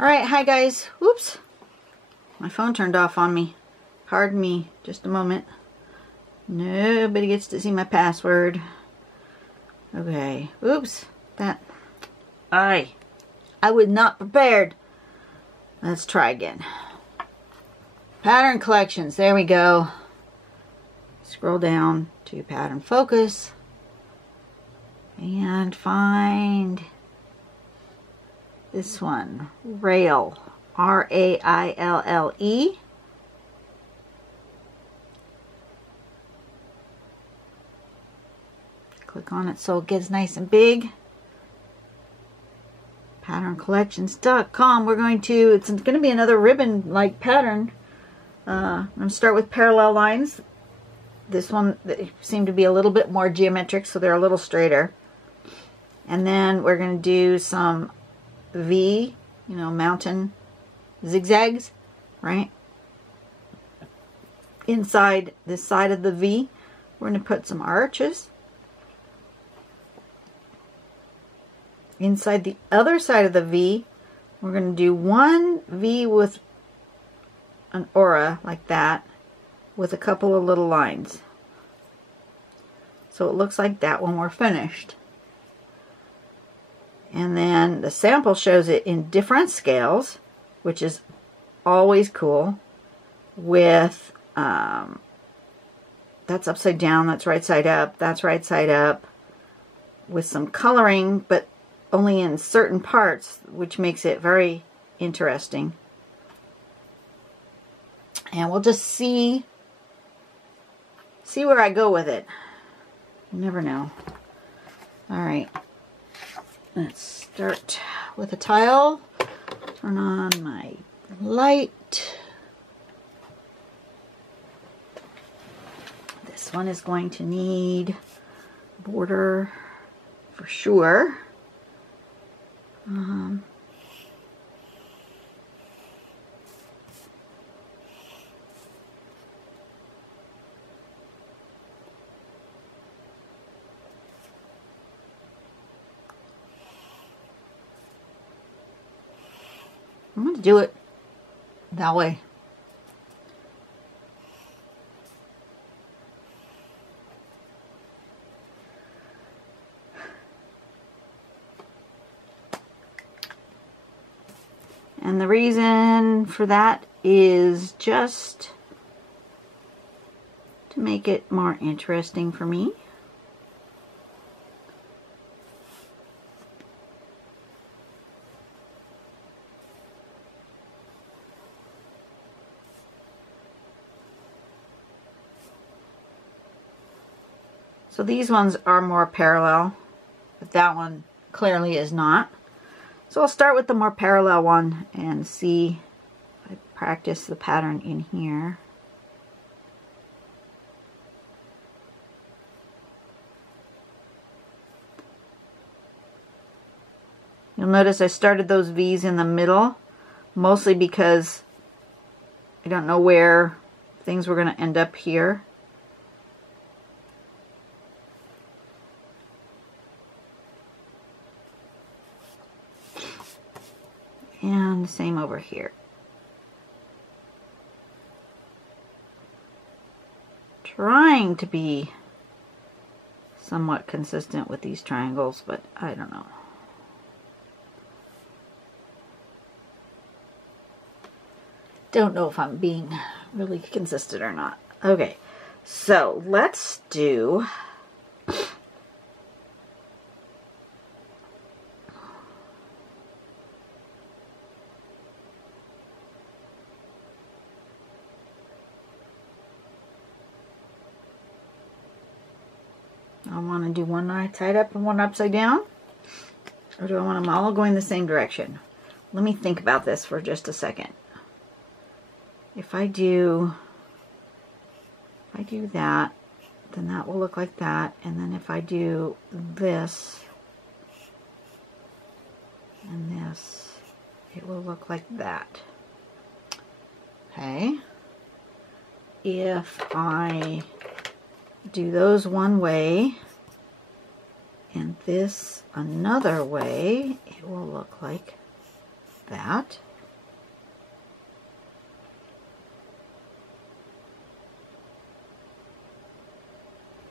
Alright, hi guys. Whoops. My phone turned off on me. Pardon me. Just a moment. Nobody gets to see my password. Okay. Oops. That. I was not prepared. Let's try again. Pattern collections. There we go. Scroll down to pattern focus. And find this one. Raille. R-A-I-L-L-E. Click on it so it gets nice and big. Patterncollections.com. We're going to, it's going to be another ribbon-like pattern. I'm going to start with parallel lines. This one, they seem to be a little bit more geometric, so they're a little straighter. And then we're going to do some V, you know, mountain zigzags, right? Inside this side of the V, we're going to put some arches. Inside the other side of the V, we're going to do one V with an aura like that, with a couple of little lines. So it looks like that when we're finished. And then the sample shows it in different scales, which is always cool, with that's upside down, that's right side up, that's right side up, with some coloring, but only in certain parts, which makes it very interesting. And we'll just see where I go with it. You never know. Alright. Let's start with a tile. Turn on my light. This one is going to need border for sure. I'm going to do it that way. And the reason for that is just to make it more interesting for me. So these ones are more parallel, but that one clearly is not. So I'll start with the more parallel one and see if I practice the pattern in here. You'll notice I started those V's in the middle, mostly because I don't know where things were going to end up here. And same over here. Trying to be somewhat consistent with these triangles, but I don't know. Don't know if I'm being really consistent or not. Okay, so let's do I want to do one right side up and one upside down, or do I want them all going the same direction? Let me think about this for just a second. If I do that, then that will look like that, and then if I do this and this, it will look like that. Okay. If I do those one way and this another way, it will look like that.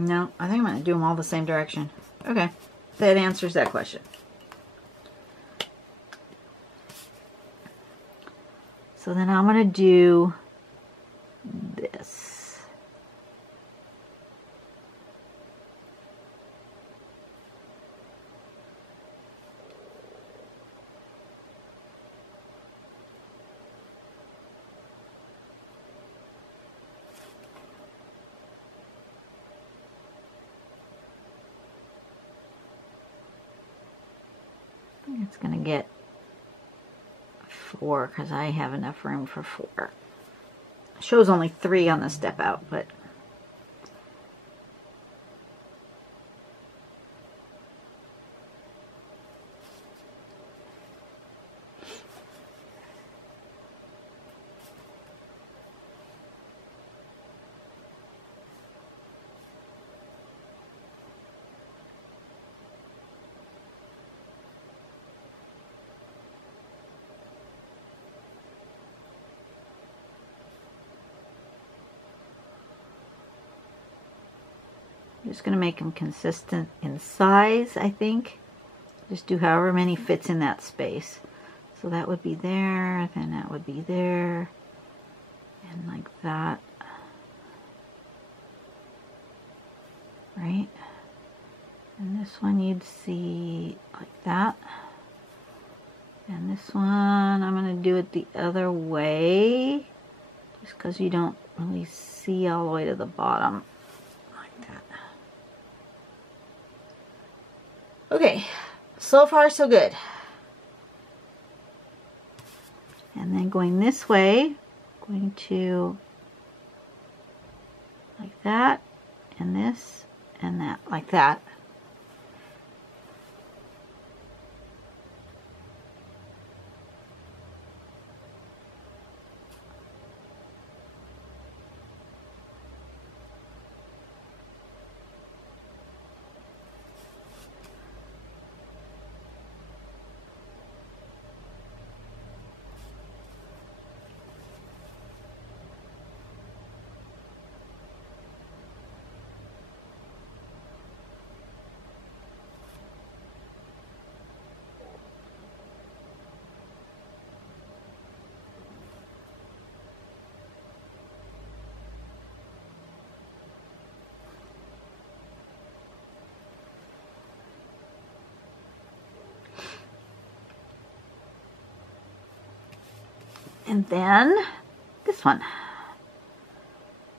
No, I think I'm going to do them all the same direction. Okay, that answers that question. So then I'm going to do this. It's going to get 4 because I have enough room for 4. It shows only 3 on the step out, but I'm just going to make them consistent in size, I think. Just do however many fits in that space. So that would be there, then that would be there, and like that. Right? And this one you'd see like that. And this one, I'm going to do it the other way, just because you don't really see all the way to the bottom. Okay, so far so good. And then going this way, going to like that, and this, and that, like that. And then this one,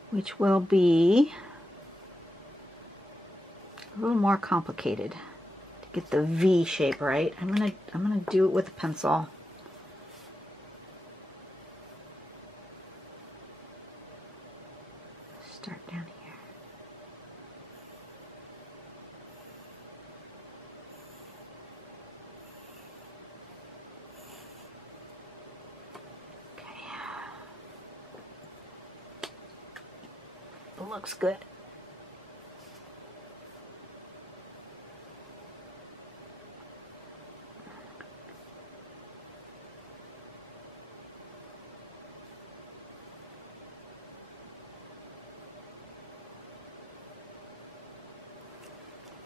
which will be a little more complicated to get the V shape right. I'm gonna do it with a pencil. Start down here. Looks good.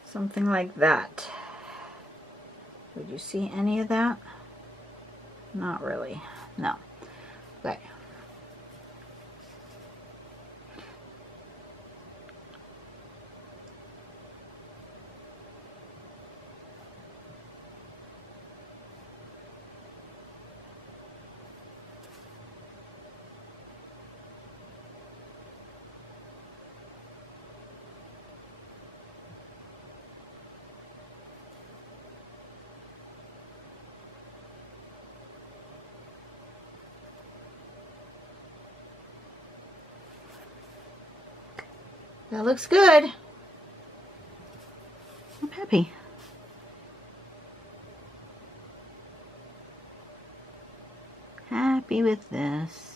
Something like that. Would you see any of that? Not really. No. Okay. That looks good. I'm happy. Happy with this.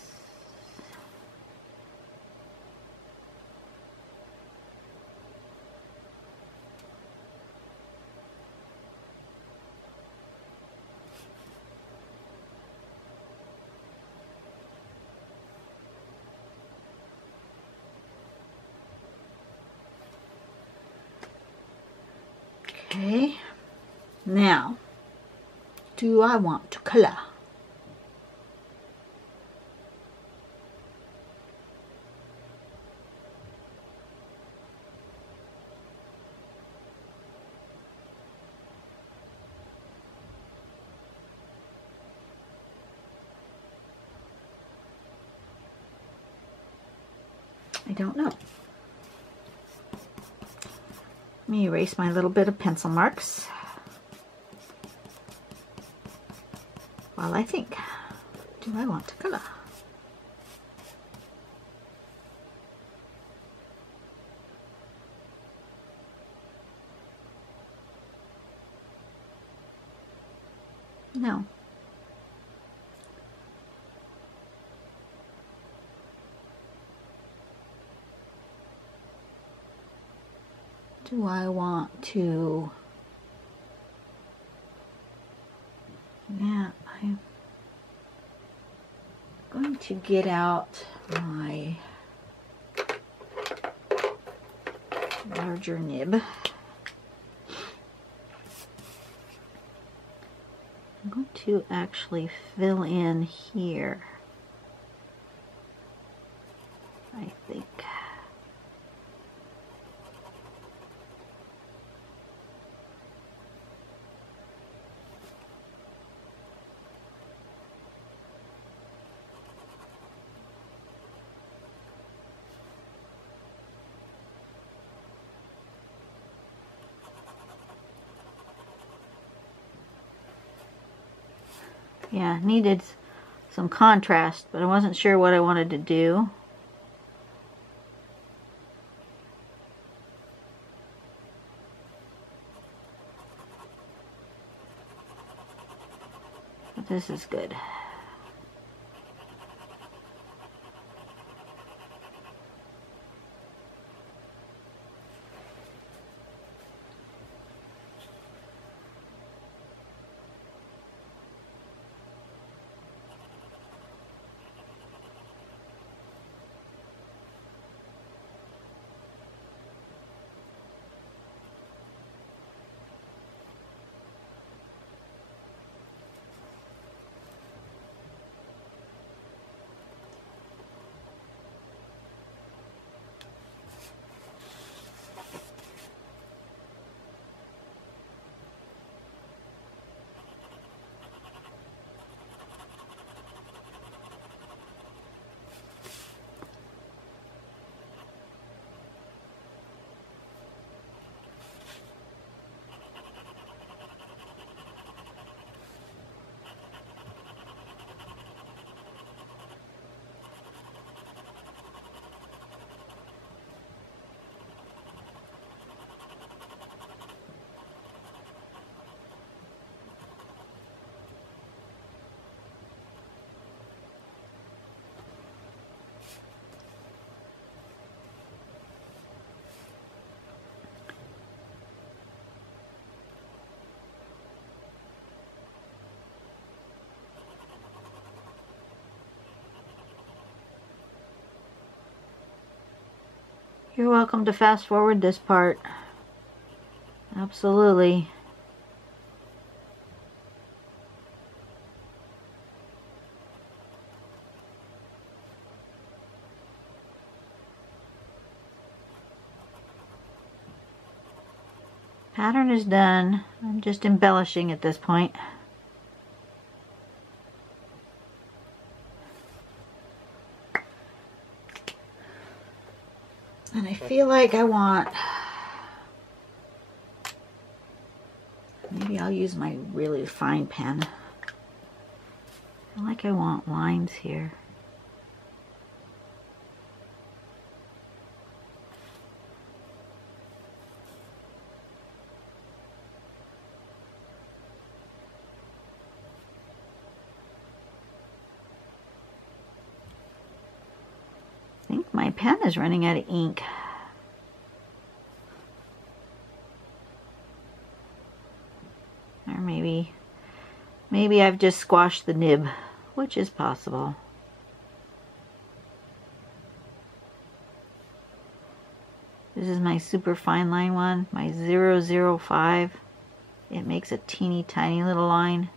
Okay, now, do I want to color? I don't know. Let me erase my little bit of pencil marks while I think. Do I want to color? No. Do I want to? Yeah, I'm going to get out my larger nib. I'm going to actually fill in here, I think. Yeah, needed some contrast, but I wasn't sure what I wanted to do. But this is good. You're welcome to fast forward this part. Absolutely. Pattern is done. I'm just embellishing at this point. And I feel like I want, maybe I'll use my really fine pen. I feel like I want lines here. I think my pen is running out of ink. Or maybe I've just squashed the nib, which is possible. This is my super fine line one, my 005. it makes a teeny tiny little line.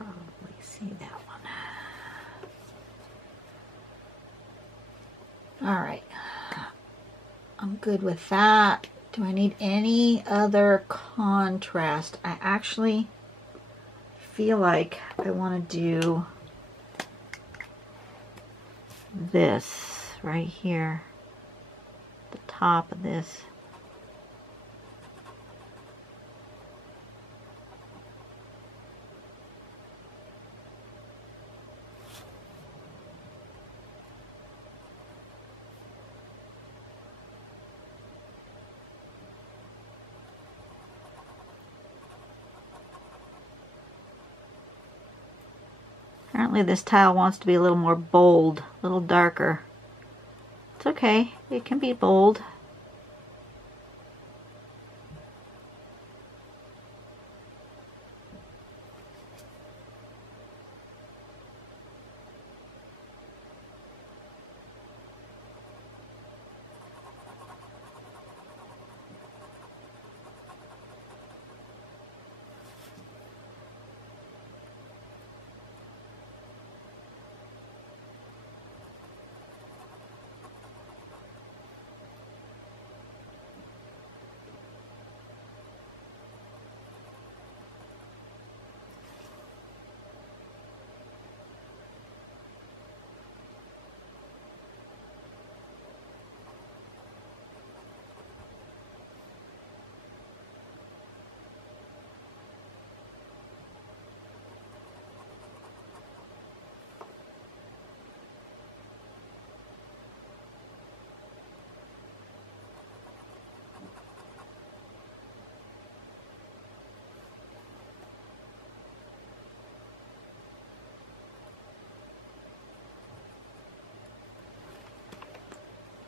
Probably see that one. All right, I'm good with that. Do I need any other contrast? I actually feel like I want to do this right here, the top of this. Apparently this tile wants to be a little more bold, a little darker. It's okay, it can be bold.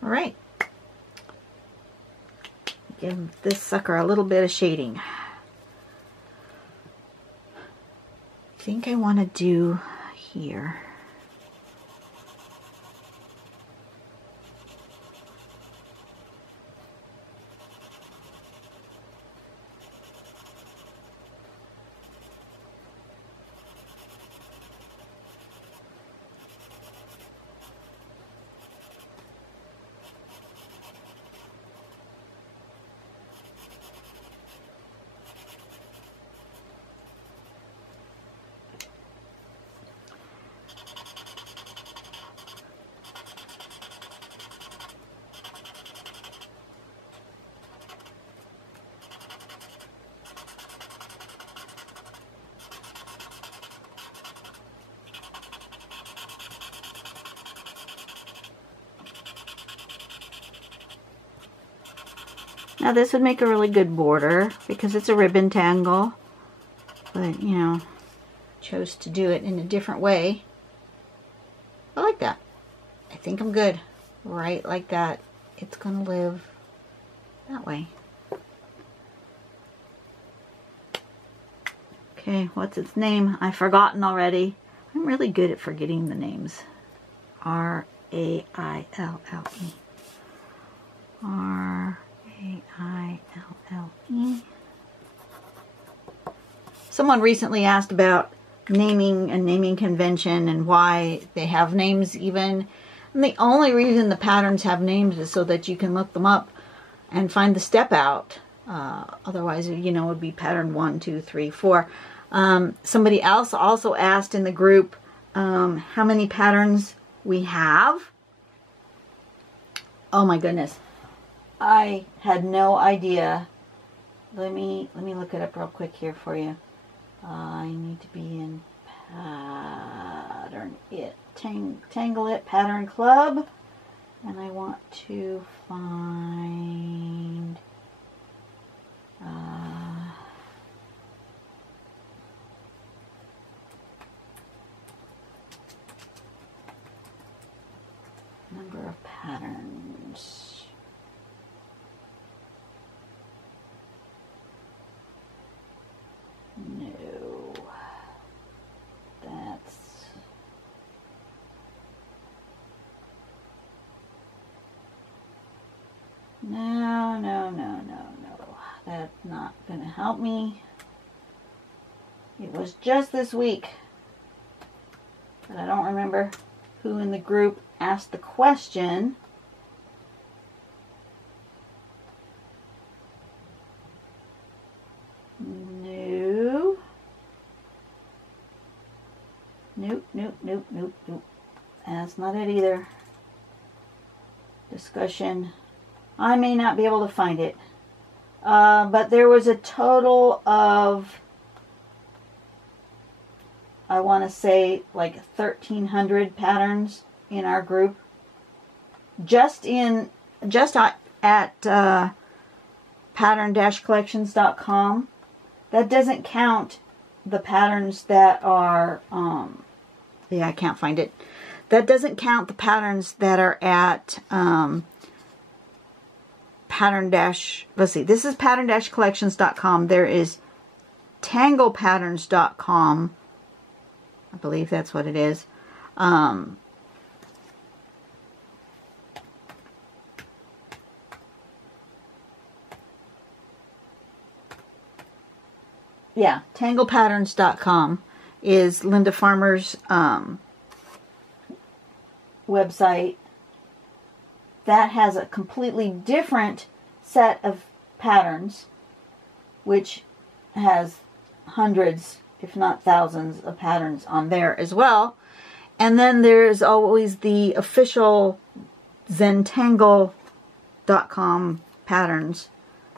All right, give this sucker a little bit of shading. I think I want to do here. Now this would make a really good border because it's a ribbon tangle, but you know, chose to do it in a different way. I like that. I think I'm good. Right like that. It's gonna live that way. Okay, what's its name? I've forgotten already. I'm really good at forgetting the names. R-A-I-L-L-E. R-A-I-L-L-E. Someone recently asked about naming and naming convention and why they have names even. And the only reason the patterns have names is so that you can look them up and find the step out. Otherwise, you know, it would be pattern 1, 2, 3, 4. Somebody else also asked in the group how many patterns we have. Oh my goodness. I had no idea. Let me look it up real quick here for you. I need to be in Pattern It. Tangle It Pattern Club. And I want to find number of patterns. No. That's no. That's not going to help me. It was just this week. But I don't remember who in the group asked the question. No. Nope. That's not it either. Discussion. I may not be able to find it. But there was a total of, I want to say, like 1,300 patterns in our group. Just at pattern-collections.com. That doesn't count the patterns that are, yeah, I can't find it. That doesn't count the patterns that are at let's see, this is pattern-collections.com. There is tanglepatterns.com. I believe that's what it is. Yeah, tanglepatterns.com is Linda Farmer's website. That has a completely different set of patterns, which has hundreds, if not thousands, of patterns on there as well. And then there's always the official zentangle.com patterns.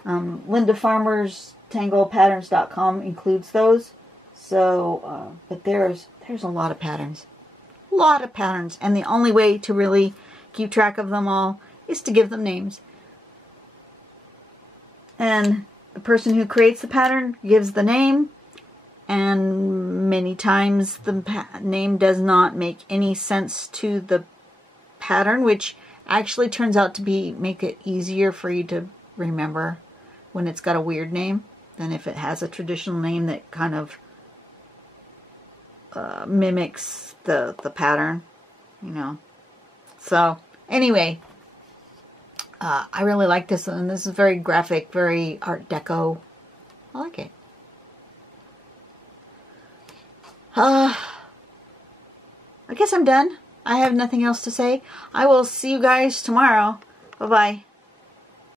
Linda Farmer's tanglepatterns.com includes those. So, but there's a lot of patterns. A lot of patterns. And the only way to really keep track of them all is to give them names. And the person who creates the pattern gives the name, and many times the name does not make any sense to the pattern, which actually turns out to make it easier for you to remember when it's got a weird name than if it has a traditional name that kind of mimics the pattern, you know. So anyway, I really like this one. This is very graphic, very Art Deco. I like it. I guess I'm done. I have nothing else to say. I will see you guys tomorrow. Bye-bye.